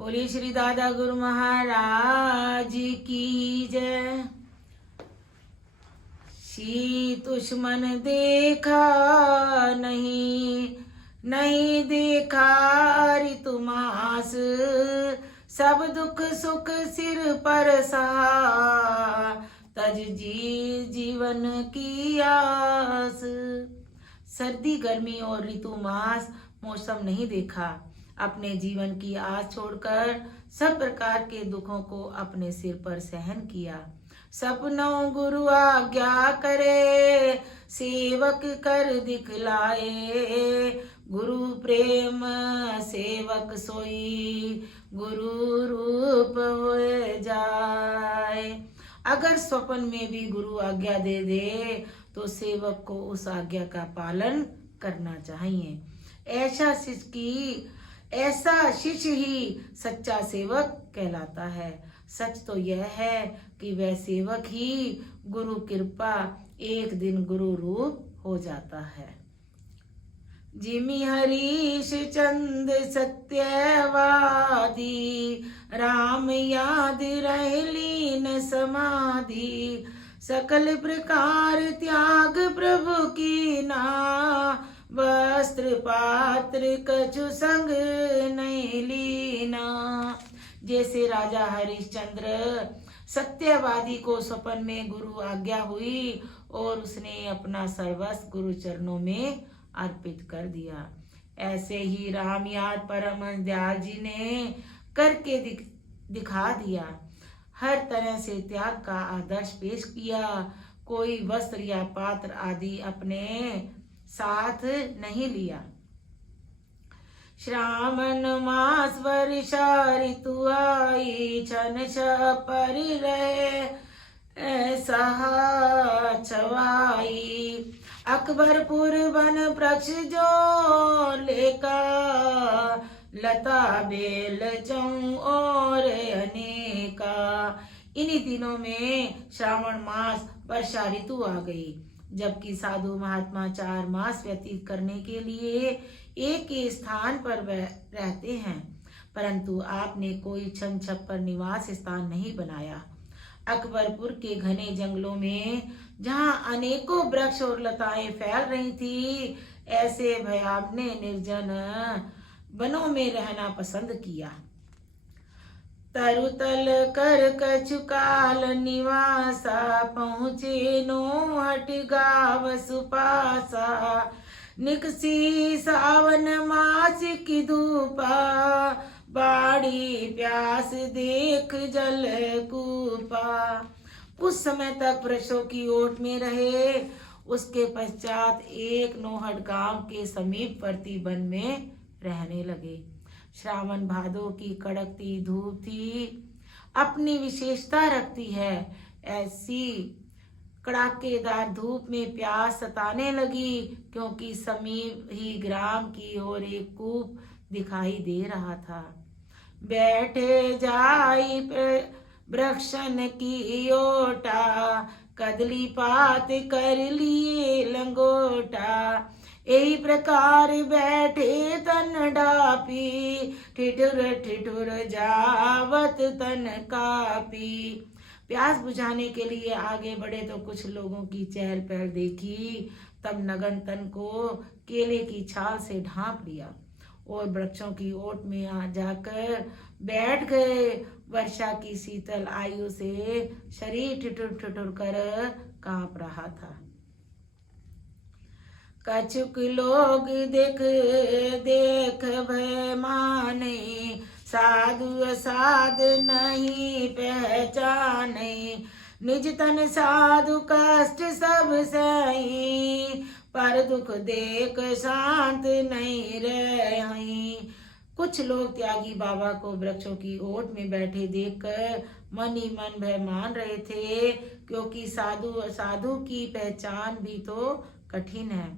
बोलिए श्री दादा गुरु महाराज की जय। शीत दुश्मन देखा नहीं, नहीं देखा ऋतुमास, सब दुख सुख सिर पर सहा, तज जी जीवन की आस। सर्दी गर्मी और ऋतु मास मौसम नहीं देखा, अपने जीवन की आस छोड़कर सब प्रकार के दुखों को अपने सिर पर सहन किया। सपनों गुरु आज्ञा करे, सेवक कर दिखलाए, गुरु प्रेम सेवक सोई, गुरु रूप हो जाए। अगर स्वप्न में भी गुरु आज्ञा दे दे तो सेवक को उस आज्ञा का पालन करना चाहिए। ऐसा शिष्य ही सच्चा सेवक कहलाता है। सच तो यह है कि वह सेवक ही गुरु कृपा एक दिन गुरु रूप हो जाता है। जिमि हरीश चंद सत्यवादी, राम याद रहलीन समाधि, सकल प्रकार त्याग प्रभु की ना, वस्त्र पात्र कछु संग नहीं लीना। जैसे राजा हरिश्चंद्र सत्यवादी को स्वप्न में गुरु आज्ञा हुई और उसने अपना सर्वस्व गुरु चरणों में अर्पित कर दिया, ऐसे ही राम याद परमहंस दयाल जी ने करके दिखा दिया। हर तरह से त्याग का आदर्श पेश किया। कोई वस्त्र या पात्र आदि अपने साथ नहीं लिया। श्रावण मास वर्षा ऋतु आई, छन पर रहे सहा छवाई, अकबरपुर वन वृक्ष जो लेका, लता बेल चौं और अनेका। इन्हीं दिनों में श्रावण मास वर्षा ऋतु आ गई, जबकि साधु महात्मा 4 मास व्यतीत करने के लिए एक ही स्थान पर रहते हैं, परंतु आपने कोई छन छप्पर निवास स्थान नहीं बनाया। अकबरपुर के घने जंगलों में जहां अनेकों वृक्ष और लताएं फैल रही थी, ऐसे भयावने निर्जन वनों में रहना पसंद किया। तरुतल कर कछु काल निवासा, पहुँचे नोहट गाव सुपासा, निकसी सावन मास की धूपा, बाड़ी प्यास देख जल कूपा। कुछ समय तक वृक्षों की ओट में रहे। उसके पश्चात एक नोहट गांव के समीपवर्ती वन में रहने लगे। श्रावण भादो की कड़कती धूप थी, अपनी विशेषता रखती है। ऐसी कड़ाकेदार धूप में प्यास सताने लगी, क्योंकि समीप ही ग्राम की ओर एक कूप दिखाई दे रहा था। बैठे जाई वृक्षन की ओटा, कदली पात कर लिए लंगोटा, यही प्रकार बैठे तन डापी, ठिठुर ठिठुर जावत तन कापी। प्यास बुझाने के लिए आगे बढ़े तो कुछ लोगों की चहल पहल देखी, तब नगन तन को केले की छाल से ढांप लिया और वृक्षों की ओट में आ जाकर बैठ गए। वर्षा की शीतल आयु से शरीर ठिठुर ठिठुर कर कांप रहा था। कछुक लोग देख देख भय माने, साधु असाध नहीं पहचाने, निज तन साधु कष्ट सब सही, पर दुख देख शांत नहीं रही। कुछ लोग त्यागी बाबा को वृक्षों की ओट में बैठे देखकर मन ही मन भय मान रहे थे, क्योंकि साधु की पहचान भी तो कठिन है।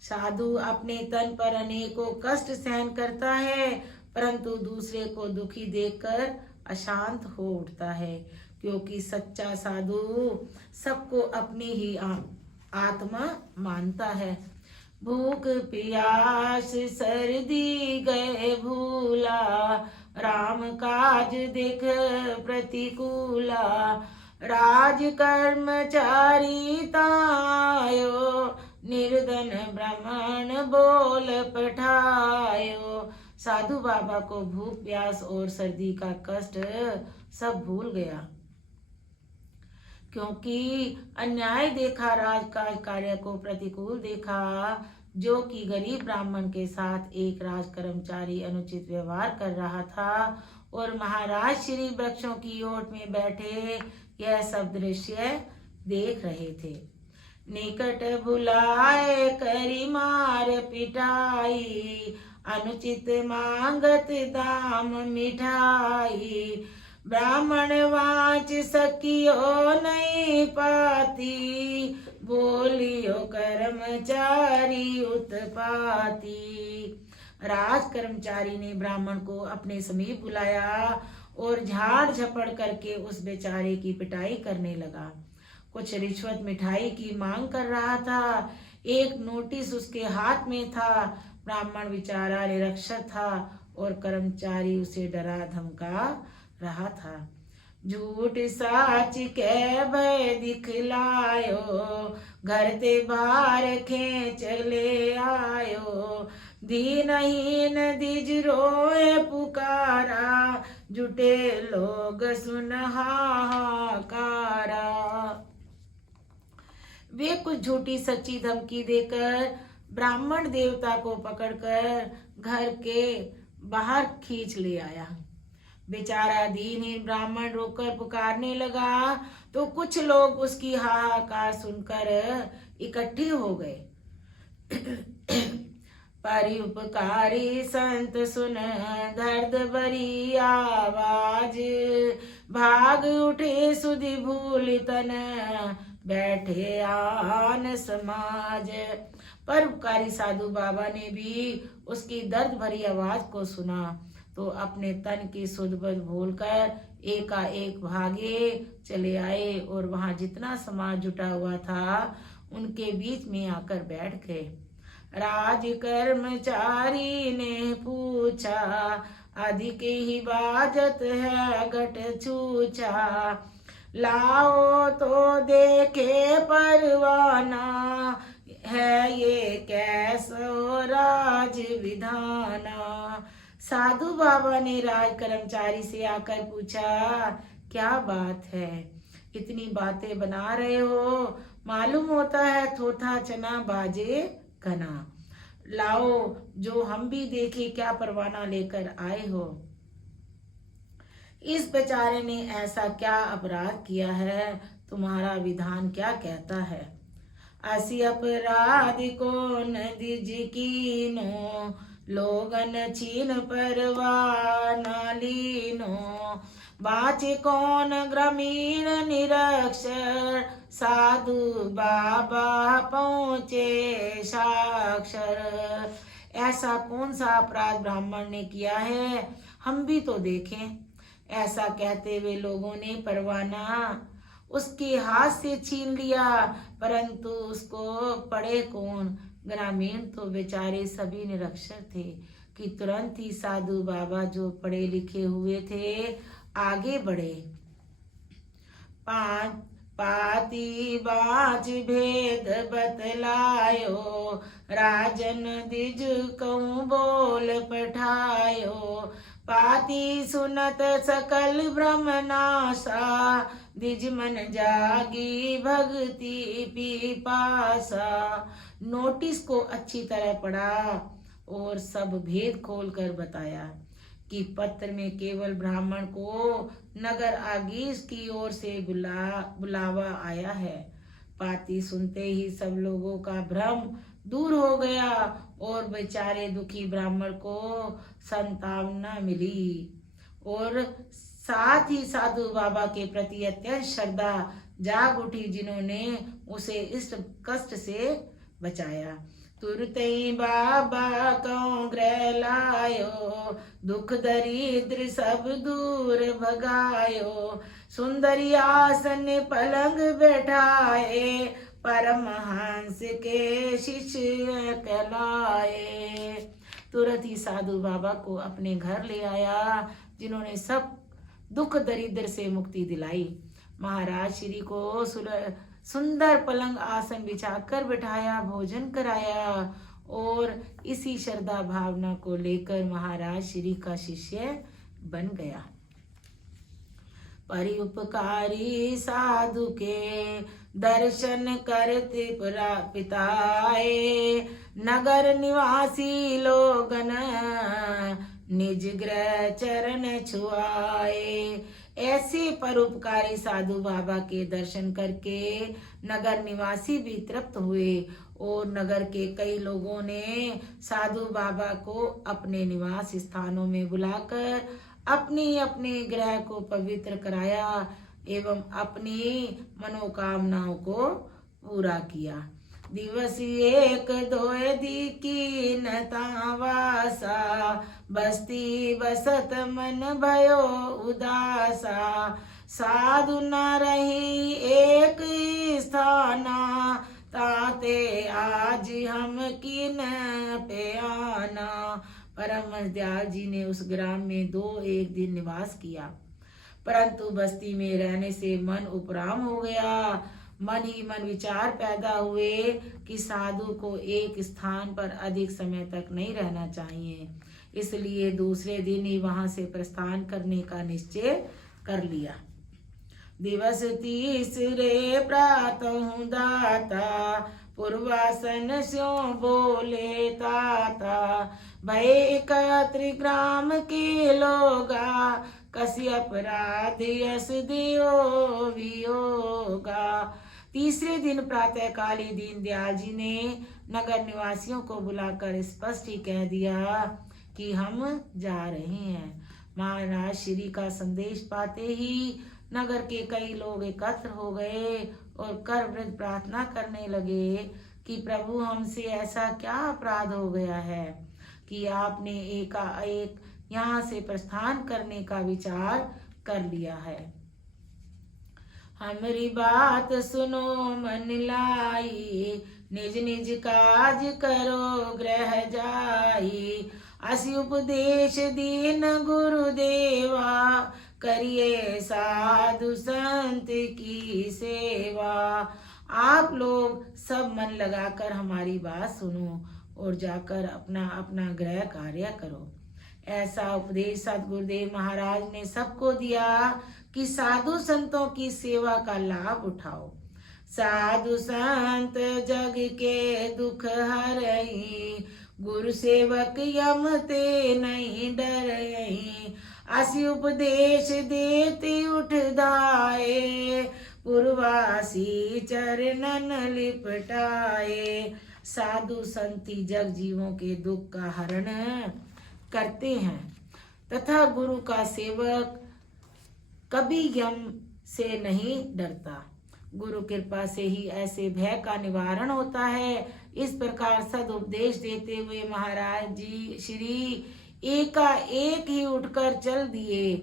साधु अपने तन पर अनेकों कष्ट सहन करता है, परंतु दूसरे को दुखी देखकर अशांत हो उठता है, क्योंकि सच्चा साधु सबको अपनी ही आत्मा मानता है। भूख प्यास सर्दी गए भूला, राम काज देख प्रतिकूला, राज कर्मचारी तायो, निर्धन ब्राह्मण बोल पठायो। साधु बाबा को भूख प्यास और सर्दी का कष्ट सब भूल गया, क्योंकि अन्याय देखा, राजकाज कार्य को प्रतिकूल देखा, जो कि गरीब ब्राह्मण के साथ एक राज कर्मचारी अनुचित व्यवहार कर रहा था और महाराज श्री वृक्षों की ओट में बैठे यह सब दृश्य देख रहे थे। निकट बुलाए करी मार पिटाई, अनुचित मांगत दाम मिठाई, ब्राह्मण वाच सकियो नहीं पाती, बोलियो कर्मचारी उत्पाती। राज कर्मचारी ने ब्राह्मण को अपने समीप बुलाया और झाड़ झपड़ करके उस बेचारे की पिटाई करने लगा। कुछ रिश्वत मिठाई की मांग कर रहा था। एक नोटिस उसके हाथ में था। ब्राह्मण बेचारा निरक्षर था और कर्मचारी उसे डरा धमका रहा था। झूठ साच के भय दिखलायो, घर ते बाहर खेच ले आयो, दीनहीन दिज रोए पुकारा, जुटे लोग सुन हाहाकारा। वे कुछ झूठी सच्ची धमकी देकर ब्राह्मण देवता को पकड़कर घर के बाहर खींच ले आया। बेचारा दीनहीन ब्राह्मण रोकर पुकारने लगा तो कुछ लोग उसकी हाहाकार सुनकर इकट्ठे हो गए। परोपकारी संत सुन दर्द भरी आवाज, भाग उठे सुधि भूल तन, बैठे आन समाज। परोपकारी साधु बाबा ने भी उसकी दर्द भरी आवाज को सुना तो अपने तन की सुध बुध भूलकर एकाएक भागे चले आए और वहां जितना समाज जुटा हुआ था उनके बीच में आकर बैठ गए। राज कर्मचारी ने पूछा, अधिक ही बाजत है घट छूछा, लाओ तो देखे परवाना, है ये कैसो राज विधाना। साधु बाबा ने राज कर्मचारी से आकर पूछा, क्या बात है, इतनी बातें बना रहे हो, मालूम होता है थोथा चना बाजे घना, लाओ जो हम भी देखे क्या परवाना लेकर आए हो। इस बेचारे ने ऐसा क्या अपराध किया है, तुम्हारा विधान क्या कहता है। असी अपराध को नदिज कीनो, लोगन छीन परवाना लीनो, बाचे कौन ग्रामीण निरक्षर, साधु बाबा पहुँचे साक्षर। ऐसा कौन सा अपराध ब्राह्मण ने किया है, हम भी तो देखें। ऐसा कहते हुए लोगों ने परवाना उसके हाथ से छीन लिया, परंतु उसको पढ़े कौन। ग्रामीण तो बेचारे सभी निरक्षर थे कि तुरंत ही साधु बाबा जो पढ़े लिखे हुए थे आगे बढ़े। पाती बाज भेद बतलायो, राजन दिज कहूँ बोल पठायो, पाती सुनत सकल ब्रह्मनाशा, दिज मन जागी भक्ति पिपासा। नोटिस को अच्छी तरह पढ़ा और सब भेद खोल कर बताया कि पत्र में केवल ब्राह्मण को नगर आगीश की ओर से बुलावा आया है। पाती सुनते ही सब लोगों का भ्रम दूर हो गया और बेचारे दुखी ब्राह्मण को संतावना मिली और साथ ही साधु बाबा के प्रति अत्यंत श्रद्धा जाग उठी, जिन्होंने उसे इस कष्ट से बचाया। तुरते ही बाबा को ग्रह लायो, दुख दरिद्र सब दूर भगायो, सुंदरी आसन पलंग बैठाए, परमहंस के शिष्य कहलाए। तुरंत ही साधु बाबा को अपने घर ले आया, जिन्होंने सब दुख दरिद्र से मुक्ति दिलाई। महाराज श्री को सुंदर पलंग आसन बिछाकर बिठाया, भोजन कराया और इसी श्रद्धा भावना को लेकर महाराज श्री का शिष्य बन गया। परिउपकारी साधु के दर्शन करते पिताए, नगर निवासी लोगन निज गृह चरण छुआए। ऐसे परोपकारी साधु बाबा के दर्शन करके नगर निवासी भी तृप्त हुए और नगर के कई लोगों ने साधु बाबा को अपने निवास स्थानों में बुलाकर अपनी अपने गृह को पवित्र कराया एवं अपनी मनोकामनाओं को पूरा किया। दिवस एक दोय दी की नतावासा, बस्ती बसत मन भयो उदासा। साधु न रही एक स्थाना, ताते आज हम किन पे आना। परम दयाल जी ने उस ग्राम में 2-1 दिन निवास किया, परंतु बस्ती में रहने से मन उपराम हो गया। मन ही मन विचार पैदा हुए कि साधु को एक स्थान पर अधिक समय तक नहीं रहना चाहिए, इसलिए दूसरे दिन ही वहां से प्रस्थान करने का निश्चय कर लिया। दिवस तीसरे प्रातः दाता, पूर्वासन स्यों बोले ताता। भय एकत्र ग्राम के लोगा, कसी अपराध यस दियो वियोगा। तीसरे दिन प्रातः काली दीन दयाल जी ने नगर निवासियों को बुलाकर स्पष्ट ही कह दिया कि हम जा रहे हैं। महाराज श्री का संदेश पाते ही नगर के कई लोग एकत्र हो गए और कर वृद्ध प्रार्थना करने लगे कि प्रभु, हमसे ऐसा क्या अपराध हो गया है कि आपने एकाएक यहाँ से प्रस्थान करने का विचार कर लिया है। हमारी बात सुनो मन लाई, निज निज काज करो ग्रह जाई। असी उपदेश दीन गुरुदेवा, करिए साधु संत की सेवा। आप लोग सब मन लगाकर हमारी बात सुनो और जाकर अपना अपना गृह कार्य करो। ऐसा उपदेश सतगुरुदेव महाराज ने सबको दिया कि साधु संतों की सेवा का लाभ उठाओ। साधु संत जग के दुख हरई, गुरु सेवक यम ते नहीं डरई। असी उपदेश देती उठ दाए, पूर्वासी चरणन लिपटाए। साधु संती जग जीवों के दुख का हरण करते हैं तथा गुरु का सेवक कभी यम से नहीं डरता। गुरु कृपा से ही ऐसे भय का निवारण होता है। इस प्रकार सद उपदेश देते हुए महाराज जी श्री एकाएक ही उठकर चल दिए।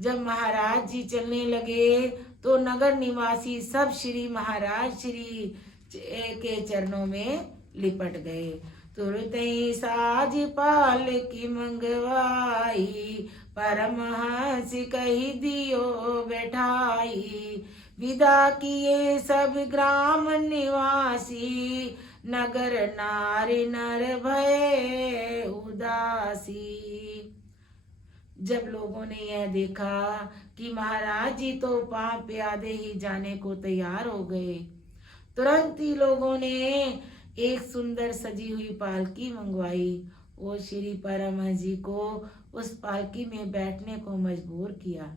जब महाराज जी चलने लगे तो नगर निवासी सब श्री महाराज श्री के चरणों में लिपट गए। तुरत ही साज पाल की मंगवाई, परमहंस कही दियो बैठाई। विदा किए सब ग्राम निवासी, नगर नारी नर भय उदासी। जब लोगों ने यह देखा कि महाराज जी तो पांव प्यादे ही जाने को तैयार हो गए, तुरंत ही लोगों ने एक सुंदर सजी हुई पालकी मंगवाई और श्री परमहंस जी को उस पालकी में बैठने को मजबूर किया।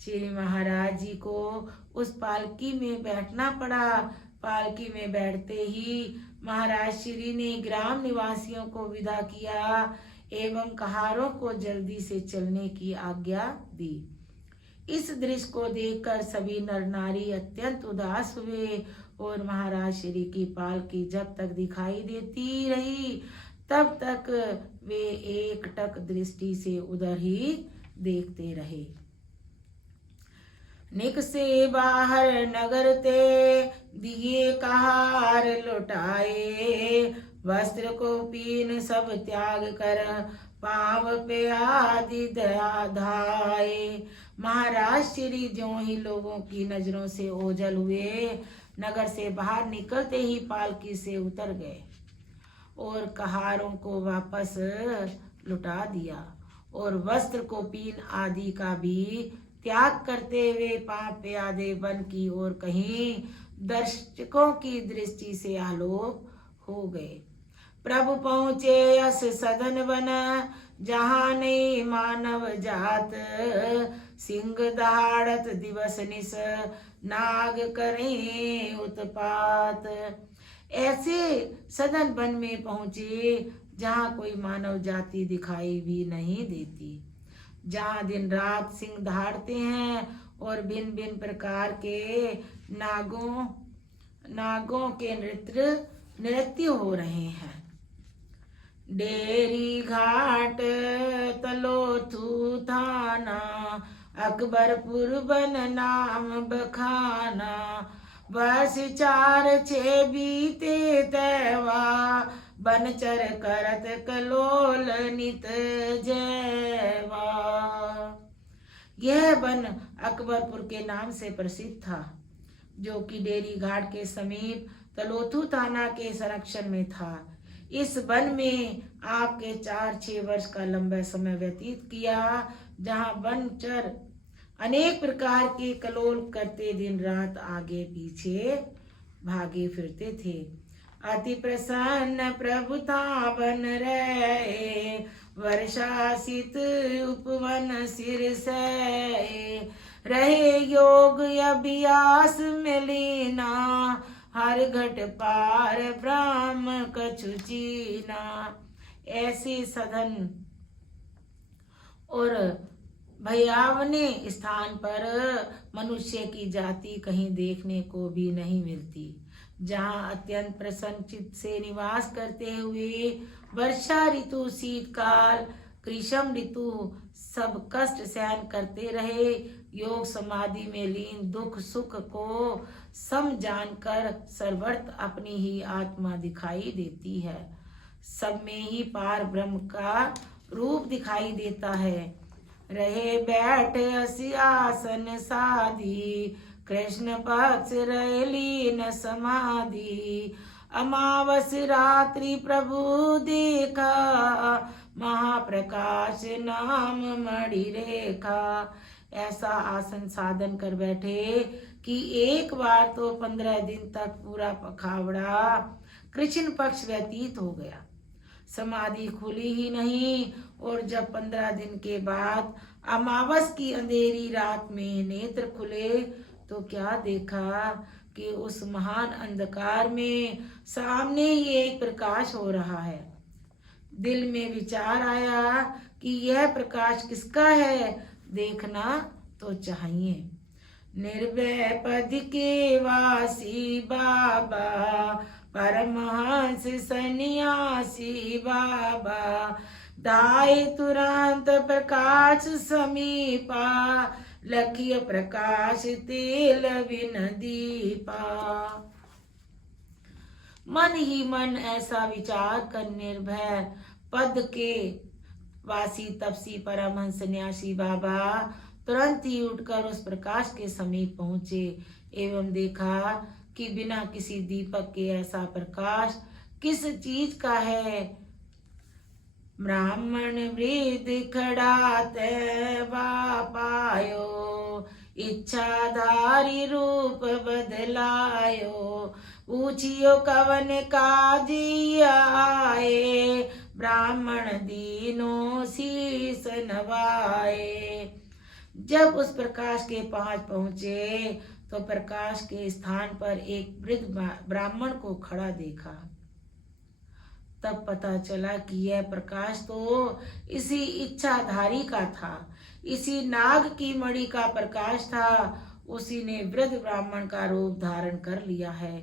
श्री महाराज जी को उस पालकी में बैठना पड़ा। पालकी में बैठते ही महाराज श्री ने ग्राम निवासियों को विदा किया एवं कहारों को जल्दी से चलने की आज्ञा दी। इस दृश्य को देखकर सभी नर नारी अत्यंत उदास हुए और महाराज श्री की पालकी जब तक दिखाई देती रही तब तक वे एकटक दृष्टि से उधर ही देखते रहे। निक से बाहर नगर ते दिए कहार लुटाए, वस्त्र को पीन सब त्याग कर पाव पे आदि दया धाये। महाराज श्री ज्यों ही लोगों की नजरों से ओझल हुए, नगर से बाहर निकलते ही पालकी से उतर गए और कहारों को वापस लुटा दिया और वस्त्र को पीन आदि का भी त्याग करते हुए पांव पे आधे वन की ओर कहीं दर्शकों की दृष्टि से आलोप हो गए। प्रभु पहुँचे यस सदन वन, जहाँ नहीं मानव जात, सिंह दहाड़त दिवस निस, नाग करें उत्पात। ऐसे सदन वन में पहुँचे जहाँ कोई मानव जाति दिखाई भी नहीं देती, जहाँ दिन रात सिंह दहाड़ते हैं और भिन्न भिन्न प्रकार के नागों के नृत्य हो रहे हैं। डेरी घाट तलोथू थाना, अकबरपुर बन नाम बखाना, वर्ष 4-6 बीते तैवा, बनचर करत कलोल नित जयवा। यह वन अकबरपुर के नाम से प्रसिद्ध था, जो कि डेरी घाट के समीप तलोथू थाना के संरक्षण में था। इस वन में आपके 4-6 वर्ष का लंबा समय व्यतीत किया, जहाँ बनचर अनेक प्रकार के कलोल करते दिन रात आगे पीछे भागे फिरते थे। अति प्रसन्न प्रभुता बन रहे, वर्षासित उपवन सिर से, रहे योग अभ्यास में लीना, हर घट पार ब्रह्म कछु चीना। ऐसे सदन और भयावने स्थान पर मनुष्य की जाति कहीं देखने को भी नहीं मिलती, जहाँ अत्यंत प्रसन्न चित्त से निवास करते हुए वर्षा ऋतु, शीतकाल, ग्रीष्म ऋतु सब कष्ट सहन करते रहे, योग समाधि में लीन दुख सुख को सम जानकर सर्वत्र अपनी ही आत्मा दिखाई देती है। सब में ही पार ब्रह्म का रूप दिखाई देता है। रहे बैठ आसन साधी, कृष्ण पक्ष रहे लीन समाधि, अमावस रात्रि प्रभु देखा, महाप्रकाश नाम मणि रेखा। ऐसा आसन साधन कर बैठे कि एक बार तो 15 दिन तक पूरा पखावड़ा कृष्ण पक्ष व्यतीत हो गया, समाधि खुली ही नहीं। और जब 15 दिन के बाद अमावस की अंधेरी रात में नेत्र खुले तो क्या देखा कि उस महान अंधकार में सामने ही एक प्रकाश हो रहा है। दिल में विचार आया कि यह प्रकाश किसका है, देखना तो चाहिए। निर्भय पद के वासी बाबा, परमहंस सन्यासी बाबा, दाई तुरंत प्रकाश समीपा, लखिय प्रकाश तेल बिन दीपा। मन ही मन ऐसा विचार कर निर्भय पद के वासी तपसी परमहंस सन्यासी बाबा तुरंत ही उठकर उस प्रकाश के समीप पहुंचे एवं देखा कि बिना किसी दीपक के ऐसा प्रकाश किस चीज का है। ब्राह्मण वृद्ध खड़ा तैवा पायो, इच्छाधारी रूप बदलायो, पूछियो कवन काजी आए, ब्राह्मण दीनो शीस नवाए। जब उस प्रकाश के पास पहुंचे तो प्रकाश के स्थान पर एक वृद्ध ब्राह्मण को खड़ा देखा। तब पता चला कि यह प्रकाश तो इसी इच्छाधारी का था, इसी नाग की मणि का प्रकाश था। उसी ने वृद्ध ब्राह्मण का रूप धारण कर लिया है।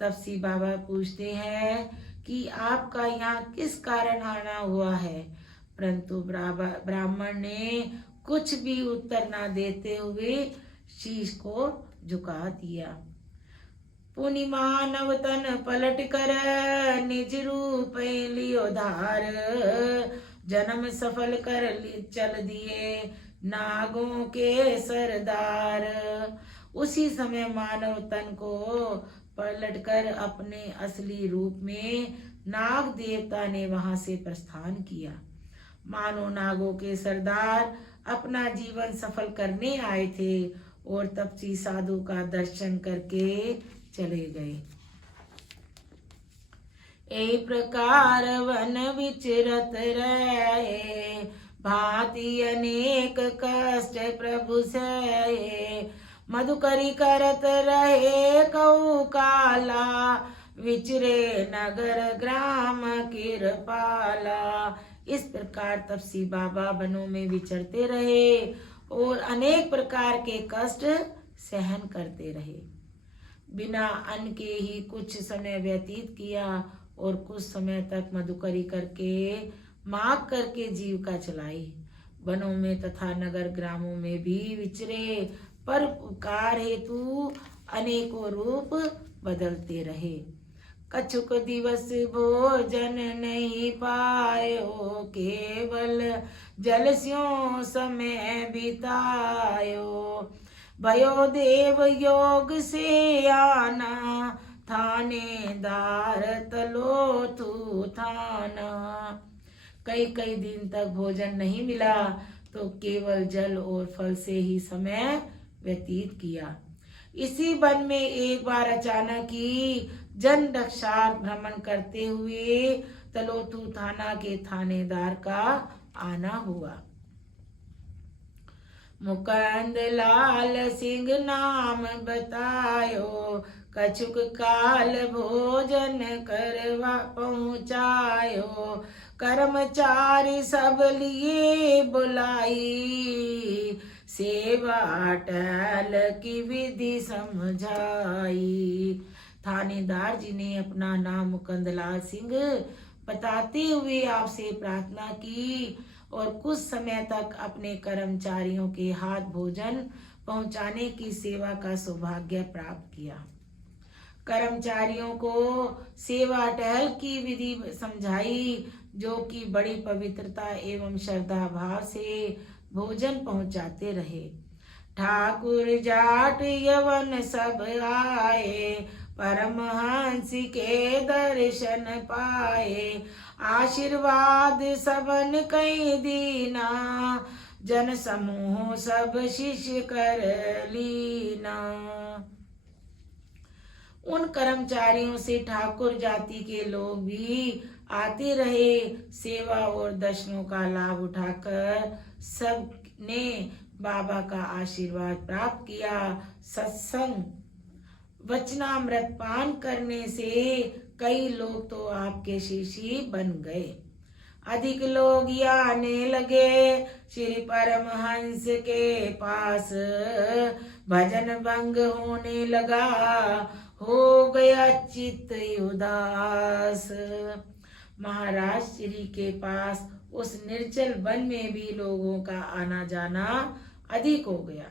तब सी बाबा पूछते हैं कि आपका यहाँ किस कारण आना हुआ है, परंतु ब्राह्मण ने कुछ भी उत्तर ना देते हुए शीश को झुका दिया। पुनि मानव तन पलट कर निज रूप लियो धार। जन्म सफल कर चल दिए नागों के सरदार। उसी समय मानव तन को पलटकर अपने असली रूप में नाग देवता ने वहां से प्रस्थान किया। मानो नागों के सरदार अपना जीवन सफल करने आए थे और तपसी साधु का दर्शन करके चले गए। ए प्रकार वन विचरत रहे, भांति अनेक कष्ट प्रभु सहे। मधुकरी करत रहे कऊ काला, विचरे नगर ग्राम किरपाला। इस प्रकार तपसी बाबा वनों में विचरते रहे और अनेक प्रकार के कष्ट सहन करते रहे। बिना अन्न के ही कुछ समय व्यतीत किया और कुछ समय तक मधुकरी करके माग करके जीविका चलाई। वनों में तथा नगर ग्रामों में भी विचरे, पर उपकार हेतु अनेकों रूप बदलते रहे। कछुक दिवस भोजन नहीं पायो, केवल जल स्यों समय बितायो। भयो देव योग से आना, थानेदार तलो तू थाना। कई कई दिन तक भोजन नहीं मिला तो केवल जल और फल से ही समय व्यतीत किया। इसी वन में एक बार अचानक ही जन रक्षार्थ भ्रमण करते हुए तलोतू थाना के थानेदार का आना हुआ। मुकुंद लाल सिंह नाम बतायो, कछुक काल भोजन करवा पहुँचायो। कर्मचारी सब लिए बुलाई, सेवा टहल की विधि समझाई। थानेदार जी ने अपना नाम मुकुंदलाल सिंह बताते हुए आपसे प्रार्थना की और कुछ समय तक अपने कर्मचारियों के हाथ भोजन पहुंचाने की सेवा का सौभाग्य प्राप्त किया। कर्मचारियों को सेवा टहल की विधि समझाई, जो कि बड़ी पवित्रता एवं श्रद्धा भाव से भोजन पहुंचाते रहे। ठाकुर जाट यवन सब आए, परमहंस के दर्शन पाए। आशीर्वाद सबन कई दीना, जन समूह सब शिष्य कर लीना। उन कर्मचारियों से ठाकुर जाति के लोग भी आते रहे। सेवा और दर्शनों का लाभ उठाकर सब ने बाबा का आशीर्वाद प्राप्त किया। सत्संग वचनामृत पान करने से कई लोग तो आपके शिष्य बन गए। अधिक लोग आने लगे श्री परमहंस के पास। भजन भंग होने लगा, हो गया चित्त उदास। महाराज श्री के पास उस निर्जल वन में भी लोगों का आना जाना अधिक हो गया।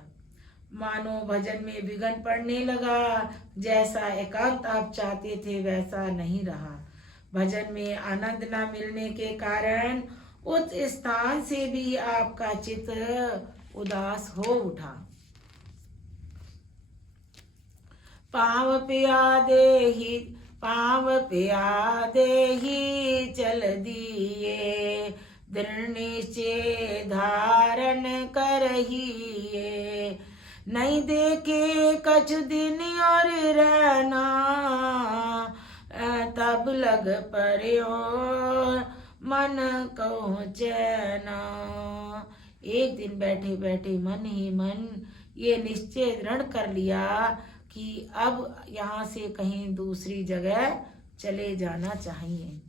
मानो भजन में विघ्न पड़ने लगा। जैसा एकांत आप चाहते थे वैसा नहीं रहा। भजन में आनंद न मिलने के कारण उस स्थान से भी आपका चित्त उदास हो उठा। पाँव प्यादे ही चल दिए, दृढ़ निश्चय धारण करहिए। नहीं देखे कछु दिन और रहना, तब लग पर्यो मन को चैना। एक दिन बैठे बैठे मन ही मन ये निश्चय दृढ़ कर लिया कि अब यहाँ से कहीं दूसरी जगह चले जाना चाहिए।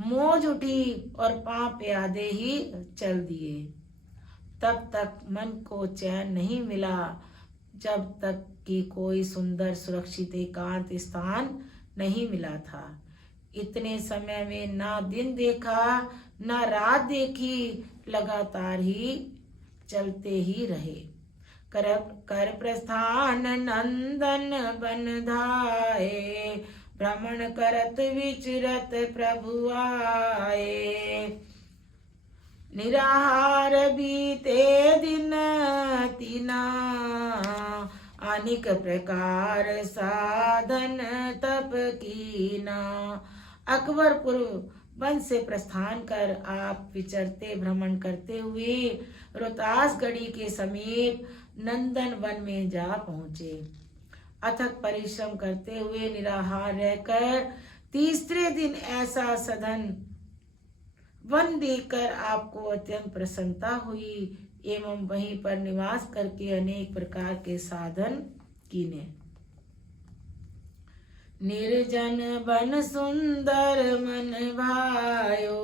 मौज उठी और पाँव प्यादे ही चल दिए। तब तक मन को चैन नहीं मिला, जब तक कि कोई सुंदर सुरक्षित एकांत स्थान नहीं मिला था। इतने समय में ना दिन देखा ना रात देखी, लगातार ही चलते ही रहे। कर प्रस्थान नंदन बन धाये, भ्रमण करत विचरत प्रभु आए। निराहार बीते दिन तीना, अनेक प्रकार साधन तप कीना। अकबरपुर वन से प्रस्थान कर आप विचरते भ्रमण करते हुए रोहतासगढ़ी के समीप नंदन वन में जा पहुंचे। अथक परिश्रम करते हुए निराहार रहकर तीसरे दिन ऐसा सघन वन देखकर आपको अत्यंत प्रसन्नता हुई एवं वहीं पर निवास करके अनेक प्रकार के साधन कीने। निर्जन बन सुंदर मन भायो,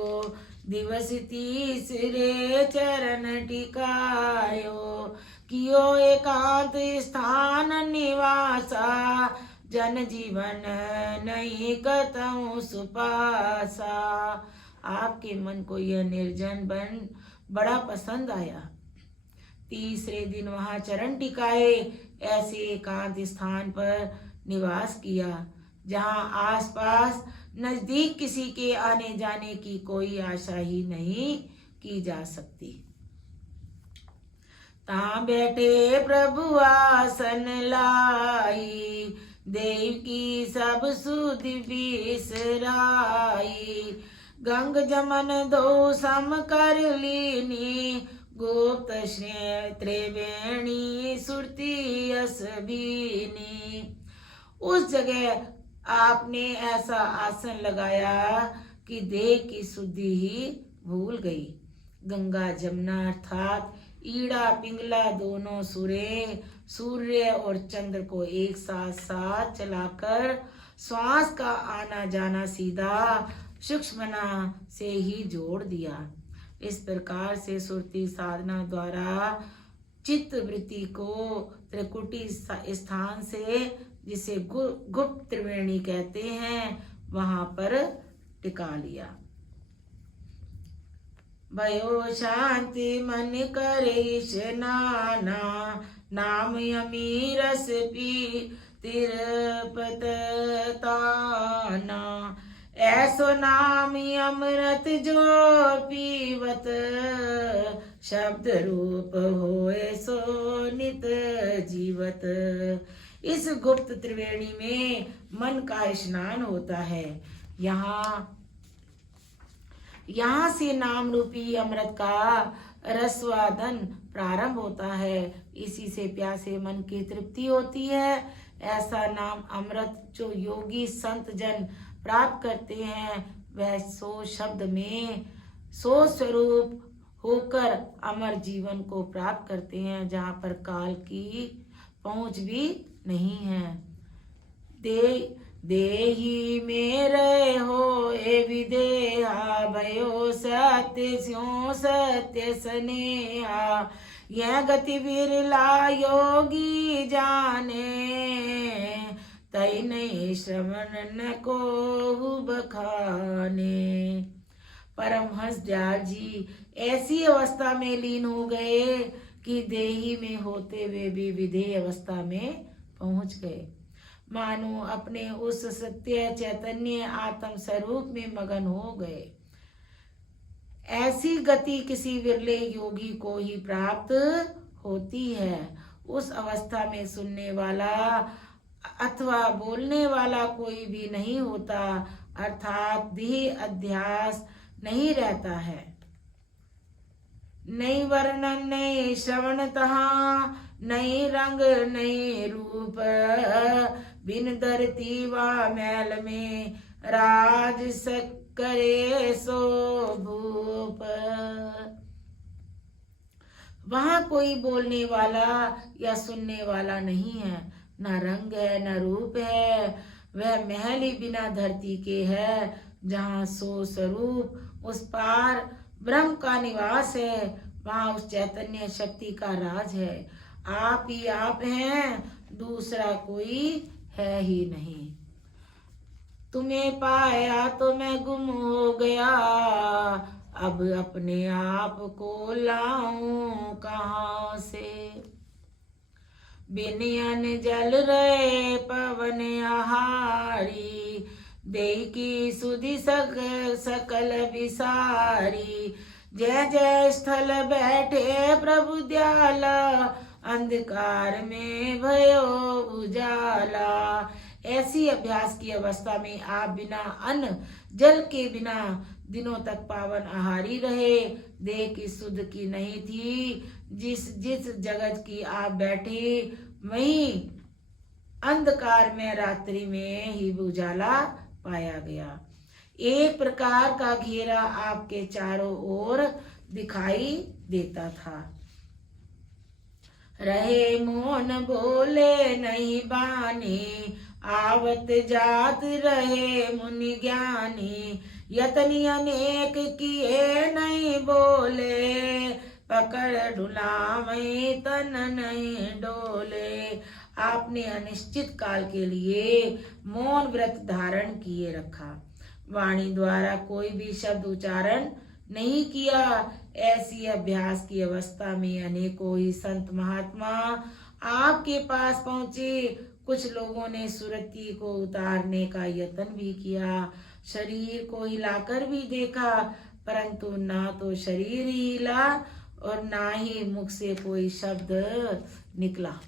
दिवस तीसरे चरण टिकायो। कियो एकांत स्थान निवासा, जन जीवन नहीं कतहु सुपासा। आपके मन को यह निर्जन वन बड़ा पसंद आया। तीसरे दिन वहां चरण टिकाए, ऐसे एकांत स्थान पर निवास किया जहां आसपास नजदीक किसी के आने जाने की कोई आशा ही नहीं की जा सकती। ता बैठे प्रभु आसन लाई, देव की सब सुध बिसराई। गंग जमन दो सम कर लीनी, गुप्त श्रेय त्रिवेणी सुरती असबीनी। उस जगह आपने ऐसा आसन लगाया कि देह की शुद्धि ही भूल गई। गंगा जमुना अर्थात ईड़ा पिंगला दोनों सुरे सूर्य और चंद्र को एक साथ साथ चलाकर श्वास का आना जाना सीधा सूक्ष्मना से ही जोड़ दिया। इस प्रकार से सुरती साधना द्वारा चित्त वृत्ति को त्रिकुटी स्थान से, जिसे गुप्त त्रिवेणी कहते हैं, वहां पर टिका लिया। भयो शांति मन करे स्नाना, नाम यमी रस पी तिरपत ताना। ऐसो नाम अमृत जो पीवत, शब्द रूप होए सो नित जीवत। इस गुप्त त्रिवेणी में मन का स्नान होता है। यहाँ से नाम रूपी अमृत का रसवादन प्रारंभ होता है। इसी से प्यासे मन की तृप्ति होती है। ऐसा नाम अमृत जो योगी संत जन प्राप्त करते हैं, वह सो शब्द में सो स्वरूप होकर अमर जीवन को प्राप्त करते हैं, जहाँ पर काल की पहुंच भी नहीं है। देही मेरे हो ए विदेहा, भयो सत्य स्यो सत्य स्नेहा। यह गति बिरला योगी जाने, तई नहीं श्रवण न को बखाने। परमहंस दयाल जी ऐसी अवस्था में लीन हो गए कि देही में होते हुए भी विधेय अवस्था में पहुंच गए। मानो अपने उस सत्य चैतन्य आत्म स्वरूप में मगन हो गए। ऐसी गति किसी विरले योगी को ही प्राप्त होती है। उस अवस्था में सुनने वाला अथवा बोलने वाला कोई भी नहीं होता, अर्थात देह अध्यास नहीं रहता है। नहीं वर्णन नहीं श्रवण तहाँ, नहीं रंग नहीं रूप, बिन धरती व मैल में राज करे सो भूप। वहां कोई बोलने वाला या सुनने वाला नहीं है, न रंग है न रूप है। वह महल ही बिना धरती के है, जहाँ सो स्वरूप उस पार ब्रह्म का निवास है। वहाँ उस चैतन्य शक्ति का राज है। आप ही आप हैं, दूसरा कोई है ही नहीं। तुम्हें पाया तो मैं गुम हो गया, अब अपने आप को लाऊं कहाँ से। बिनयन जल रहे पवन आहारी, देई की सुधि सकल विसारी। जय जय स्थल बैठे प्रभु दयाला, अंधकार में भयो उजाला। ऐसी अभ्यास की अवस्था में आप बिना अन्न जल के बिना दिनों तक पावन आहारी रहे। देह की सुध की नहीं थी। जिस जिस जगत की आप बैठे वहीं अंधकार में रात्रि में ही उजाला पाया गया। एक प्रकार का घेरा आपके चारों ओर दिखाई देता था। रहे मौन बोले नहीं बानी, आवत जात रहे मुनि ज्ञानी। यतन अनेक किए नहीं बोले, पकड़ ढुलावई तन नहीं डोले। आपने अनिश्चित काल के लिए मौन व्रत धारण किए रखा, वाणी द्वारा कोई भी शब्द उच्चारण नहीं किया। ऐसी अभ्यास की अवस्था में अनेकों ही संत महात्मा आपके पास पहुंचे। कुछ लोगों ने सुरती को उतारने का यत्न भी किया, शरीर को हिलाकर भी देखा, परंतु ना तो शरीर हिला और ना ही मुख से कोई शब्द निकला।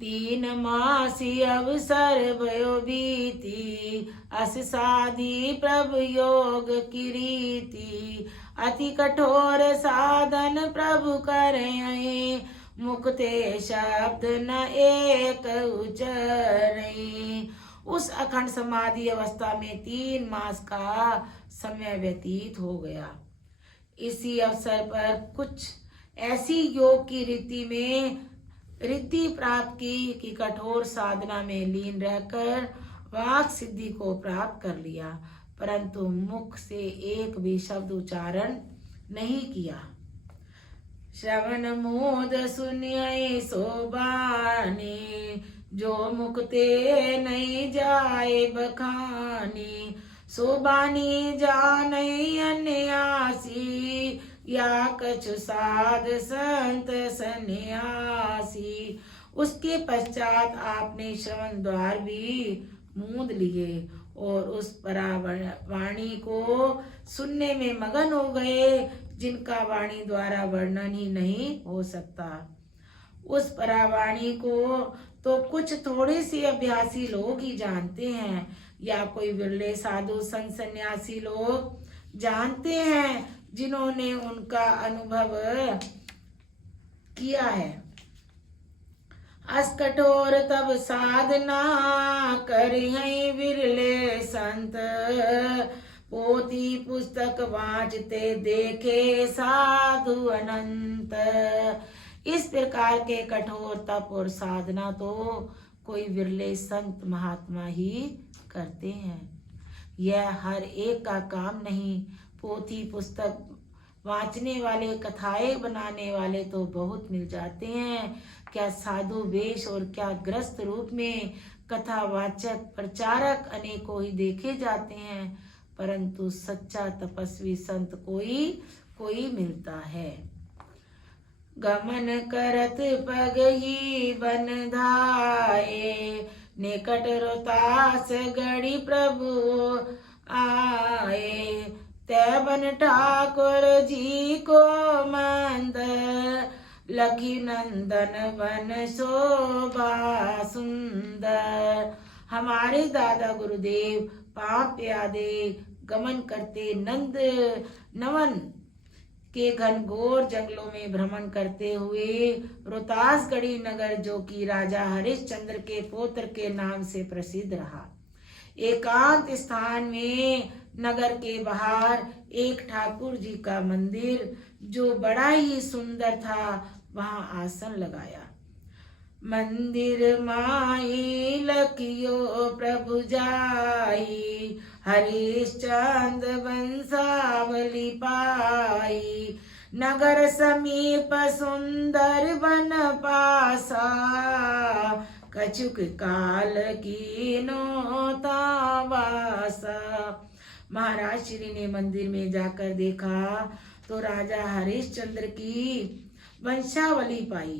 3 मासी अवसर भयो बीती, अस साधी प्रभु योग की रीति। अति कठोर साधन प्रभु करे, मुख ते शब्द न एक उचरे। उस अखंड समाधि अवस्था में 3 मास का समय व्यतीत हो गया। इसी अवसर पर कुछ ऐसी योग की रीति में रिद्धि प्राप्त की कि कठोर साधना में लीन रहकर वाक सिद्धि को प्राप्त कर लिया, परंतु मुख से एक भी शब्द उच्चारण नहीं किया। श्रवण मोद सुनिए सोबानी, जो मुख ते नहीं जाए बखानी। सोबानी जाने अन्यासी, या कछु साध संत सन्यासी। उसके पश्चात आपने श्रवण द्वार भी मूंद लिए और उस परावाणी को सुनने में मगन हो गए, जिनका वाणी द्वारा वर्णन ही नहीं हो सकता। उस परावाणी को तो कुछ थोड़े से अभ्यासी लोग ही जानते हैं, या कोई विरले साधु संत सन्यासी लोग जानते हैं जिन्होंने उनका अनुभव किया है। अस कठोर तब साधना करिहै विरले संत, पोथी पुस्तक वांचते देखे साधु अनंत। इस प्रकार के कठोर तप और साधना तो कोई विरले संत महात्मा ही करते हैं। यह हर एक का काम नहीं। पोथी पुस्तक वांचने वाले, कथाएं बनाने वाले तो बहुत मिल जाते हैं। क्या साधु वेश और क्या ग्रस्त रूप में कथावाचक प्रचारक अनेकों ही देखे जाते हैं, परंतु सच्चा तपस्वी संत कोई मिलता है। गमन करत पग ही बन धाये, निकट रोतास गढ़ी प्रभु आए। तैबन ठाकुर जी को मंद, लखी नंदन बन शोभा सुंदर। हमारे दादा गुरुदेव पाप प्यादे गमन करते नंद नवन के घनघोर जंगलों में भ्रमण करते हुए रोहतासगढ़ी नगर, जो कि राजा हरिश्चंद्र के पुत्र के नाम से प्रसिद्ध रहा, एकांत स्थान में नगर के बाहर एक ठाकुर जी का मंदिर जो बड़ा ही सुंदर था, वहां आसन लगाया। मंदिर माई लखियो प्रभु जाई, हरिश्चंद्र वंशावली पाई। नगर समीप सुंदर बन पासा, कछुक काल की नोता वासा। महाराज श्री ने मंदिर में जाकर देखा तो राजा हरिश्चंद्र की वंशावली पाई।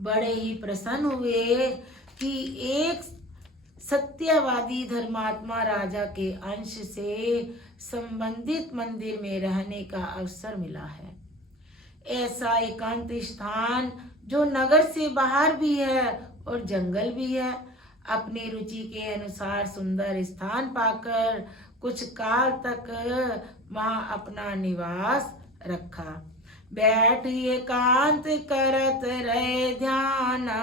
बड़े ही प्रसन्न हुए कि एक सत्यवादी धर्मात्मा राजा के अंश से संबंधित मंदिर में रहने का अवसर मिला है। ऐसा एकांत स्थान जो नगर से बाहर भी है और जंगल भी है, अपनी रुचि के अनुसार सुंदर स्थान पाकर कुछ काल तक वहां अपना निवास रखा। बैठ एकांत करत रहे ध्याना,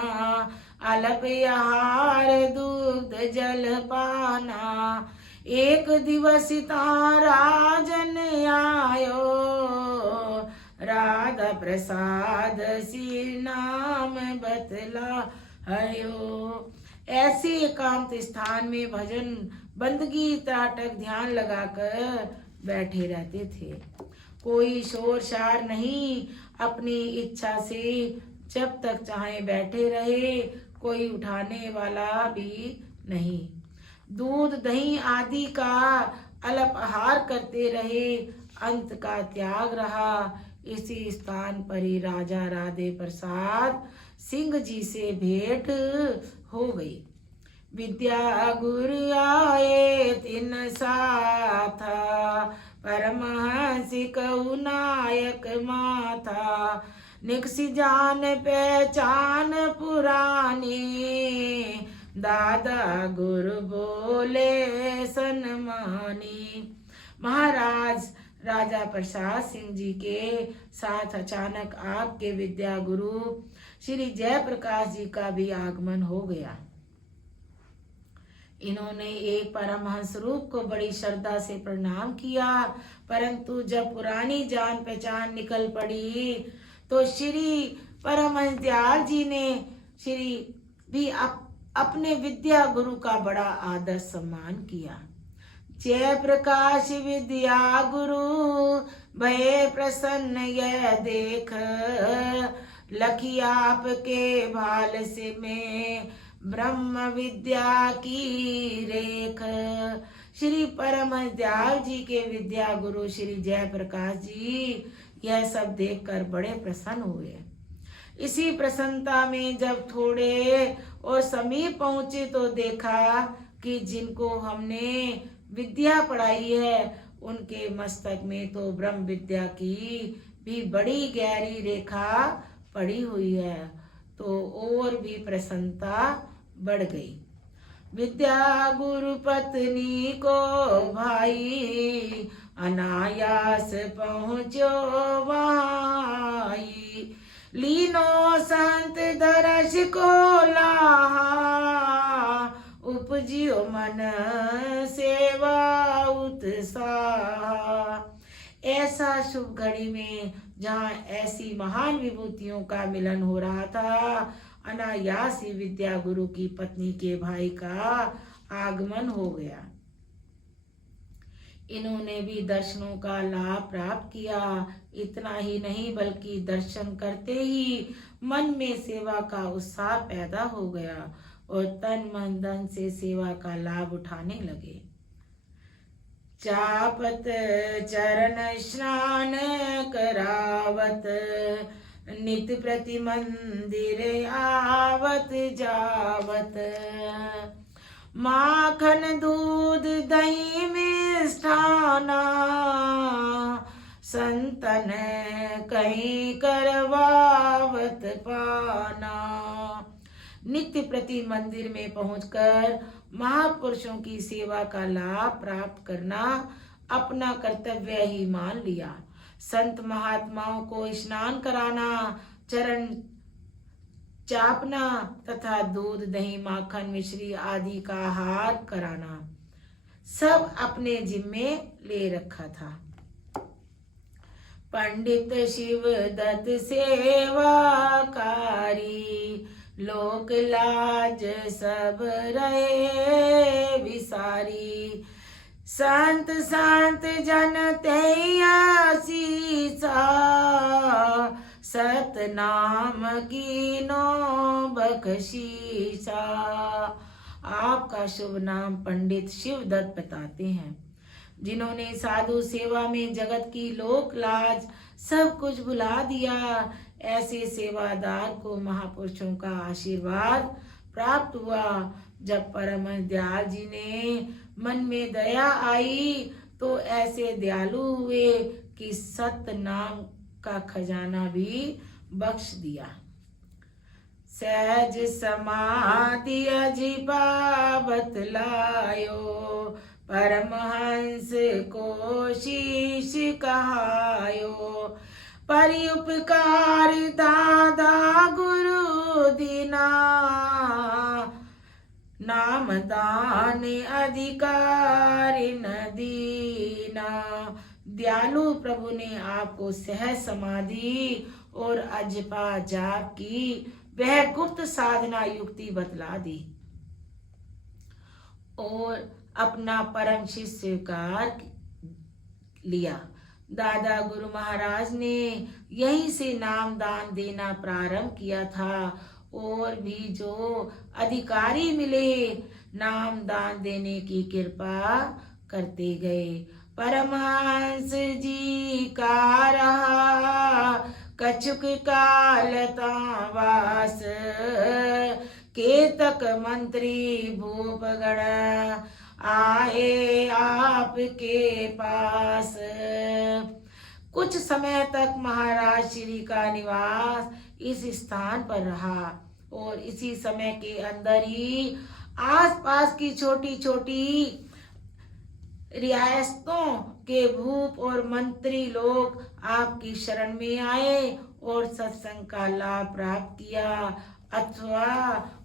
अल्प आहार दूध जल पाना। एक दिवस राजन आयो, राधा प्रसाद सी नाम बतलायो। ऐसे एकांत स्थान में भजन बंदगी त्राटक ध्यान लगाकर बैठे रहते थे। कोई शोर शार नहीं, अपनी इच्छा से जब तक चाहे बैठे रहे, कोई उठाने वाला भी नहीं। दूध दही आदि का अल्प आहार करते रहे, अंत का त्याग रहा। इसी स्थान पर ही राजा राधे प्रसाद सिंह जी से भेंट हो गई। विद्या गुरु आए तिन साथा, परमहंस कहु नायक माथा। निकसी जान पहचान पुरानी, दादा गुरु बोले सन्मानी। महाराज राजा प्रसाद सिंह जी के साथ अचानक आपके विद्या गुरु श्री जयप्रकाश जी का भी आगमन हो गया। इन्होंने एक परमहंस रूप को बड़ी श्रद्धा से प्रणाम किया, परंतु जब पुरानी जान पहचान निकल पड़ी तो श्री परमहंस दयाल जी ने श्री भी अपने विद्या गुरु का बड़ा आदर सम्मान किया। जय प्रकाश विद्या गुरु भय प्रसन्न यह देख, लखी आपके भाल से में ब्रह्म विद्या की रेख। श्री परमहंस दयाल जी के विद्या गुरु श्री जय प्रकाश जी यह सब देखकर बड़े प्रसन्न हुए। इसी प्रसन्नता में जब थोड़े और समीप पहुंचे तो देखा कि जिनको हमने विद्या पढ़ाई है उनके मस्तक में तो ब्रह्म विद्या की भी बड़ी गहरी रेखा पड़ी हुई है, तो और भी प्रसन्नता बढ़ गई। विद्या गुरु पत्नी को भाई, अनायास पहुँचो भाई। लीनो संत दर्श को लाहा, उपजियो मन सेवा उत्साह। ऐसा शुभ घड़ी में जहाँ ऐसी महान विभूतियों का मिलन हो रहा था, अनायास ही विद्या गुरु की पत्नी के भाई का आगमन हो गया। इन्होंने भी दर्शनों का लाभ प्राप्त किया। इतना ही नहीं बल्कि दर्शन करते ही मन में सेवा का उत्साह पैदा हो गया और तन मन धन से सेवा का लाभ उठाने लगे। चापत चरण स्नान करावत, नित प्रति मंदिर आवत जावत। माखन दूध दही मिष्ठाना, संतन कहीं करवावत पाना। नित्य प्रति मंदिर में पहुंचकर महापुरुषों की सेवा का लाभ प्राप्त करना अपना कर्तव्य ही मान लिया। संत महात्माओं को स्नान कराना, चरण चापना तथा दूध दही माखन मिश्री आदि का आहार कराना सब अपने जिम्मे ले रखा था। पंडित शिव दत्त सेवाकारी, लोक लाज सब रहे विसारी। संत संत जन तैयासीसा, सत नाम की नो बख्शीसा। आपका शुभ नाम पंडित शिव दत्त बताते हैं। जिन्होंने साधु सेवा में जगत की लोक लाज सब कुछ भुला दिया। ऐसे सेवादार को महापुरुषों का आशीर्वाद प्राप्त हुआ। जब परमहंस दयाल जी ने मन में दया आई तो ऐसे दयालु हुए कि सत्य नाम का खजाना भी बख्श दिया। सहज समाधि अजिबा बतलायो, परमहंस को शीश कहायो। परि उपकार दादा गुरु दीना, नाम दान अधिकार न दीना। दयालु प्रभु ने आपको सहज समाधि और अजपा जाप की वह गुप्त साधना युक्ति बतला दी और अपना परम शिष्य स्वीकार लिया। दादा गुरु महाराज ने यहीं से नाम दान देना प्रारंभ किया था और भी जो अधिकारी मिले नाम दान देने की कृपा करते गए। परमहंस जी का रहा कछुक कालता वास, केतक मंत्री भूपगण आए आपके पास। कुछ समय तक महाराज श्री का निवास इस स्थान पर रहा और इसी समय के अंदर ही आसपास की छोटी छोटी रियासतों के भूप और मंत्री लोग आपकी शरण में आए और सत्संग का लाभ प्राप्त किया अथवा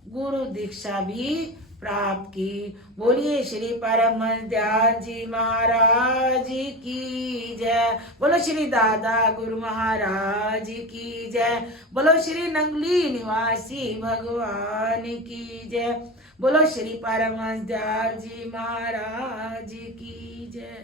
गुरु दीक्षा भी प्राप्त की। बोलिए श्री परमहंस दयाल जी महाराज की जय। बोलो श्री दादा गुरु महाराज की जय। बोलो श्री नंगली निवासी भगवान की जय। बोलो श्री परमहंस दयाल जी महाराज की जय।